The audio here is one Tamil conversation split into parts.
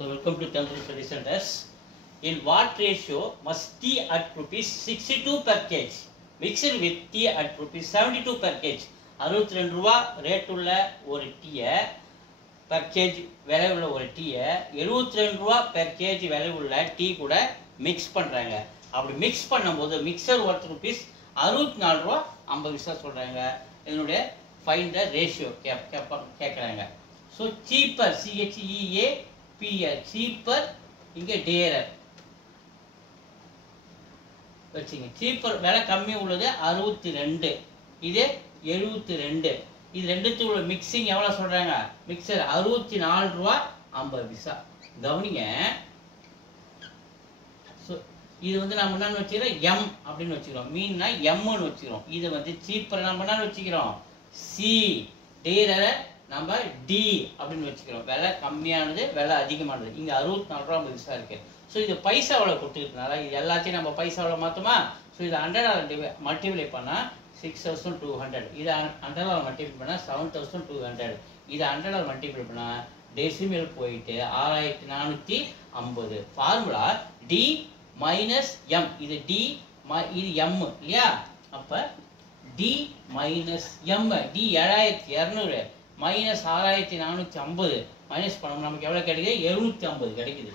So welcome to Tamil Study Centers. In what ratio must tea at rupees 62 per kg mixed with tea at rupees 72 per kg? 62 ரூபா ரேட் உள்ள ஒரு டீயை per kg விலை உள்ள ஒரு டீயை 72 ரூபா per kg விலை உள்ள டீ கூட மிக்ஸ் பண்ணுறாங்க. அப்படி மிக்ஸ் பண்ணும்போது மிக்சர் ஒர்த் ருபீஸ் 64 ரூபா 50 பைசா சொல்கிறாங்க. இதனுடைய ஃபைண்ட் த ரேஷியோ கேட்குறாங்க. ஸோ சீப்பர் CHEAPR சீப்பர் இங்கே டேரர் வச்சுங்க. சீப்பர் விலை கம்மி உள்ளது 62, இது 72. இது ரெண்டுத்துக்கு உள்ள மிக்சிங் எவ்வளோ சொல்கிறாங்க? மிக்சர் 64 ரூபா 50 பைசா. கவனிங்க. ஸோ இது வந்து நம்ம என்னன்னு வச்சுக்கிறோம்? எம் அப்படின்னு வச்சுக்கிறோம். மீன்னா எம்னு வச்சுக்கிறோம். இது வந்து சீப்பர் நம்ம என்னன்னு வச்சுக்கிறோம்? சி. டேரரை நம்ம டி அப்படின்னு வச்சுக்கிறோம். விலை கம்மியானது, விலை அதிகமானது. இங்கே 64 ரூபா 50 பைசா இருக்குது. ஸோ இது பைசாவில் கொடுத்துருக்கனால இது எல்லாத்தையும் நம்ம பைசாவில் மாற்றுமா? ஸோ இது 100 மல்டிப்ளை பண்ணால் 6200. இது 100 மல்டிப்ளை பண்ணால் 7200. இது 100 மல்டிப்ளை பண்ணால் டெசிமல் போயிட்டு 6450. Formula D minus M. இது டி இது எம் இல்லையா? அப்போ D minus M. D 7200 minus 6450 minus பண்ணோம் நமக்கு எவ்வளோ கிடைக்குது? 750 கிடைக்குது.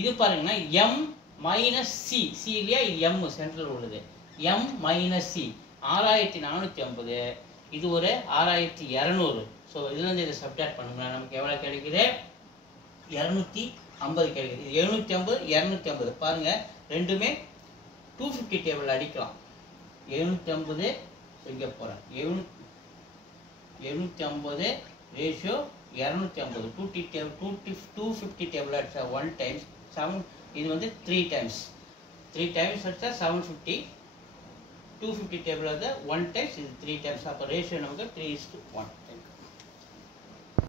இது பாருங்கன்னா எம் மைனஸ் சி. சி இல்லையா? இது எம் சென்ட்ரல் உள்ளது. M minus C 6450. இது ஒரு 6200. ஸோ இதுலேருந்து இதை சப்ட்ராக்ட் பண்ணோம்னா நமக்கு எவ்வளோ கிடைக்குது? 250 கிடைக்குது. இது 750 250 பாருங்கள், ரெண்டுமே 250 டேபிள் அடிக்கலாம். 750 இங்கே போகிறேன். 750 ரேஷியோ 250. 250 டேபிள் அடிச்சா 1 டைம்ஸ் 7. இது வந்து 3 டைம்ஸ் அடிச்சா 750. 250 டேபிள் அது 1 டைம்ஸ், இது 3 டைம்ஸ். அப்போ ரேஷியோ நமக்கு 3:1.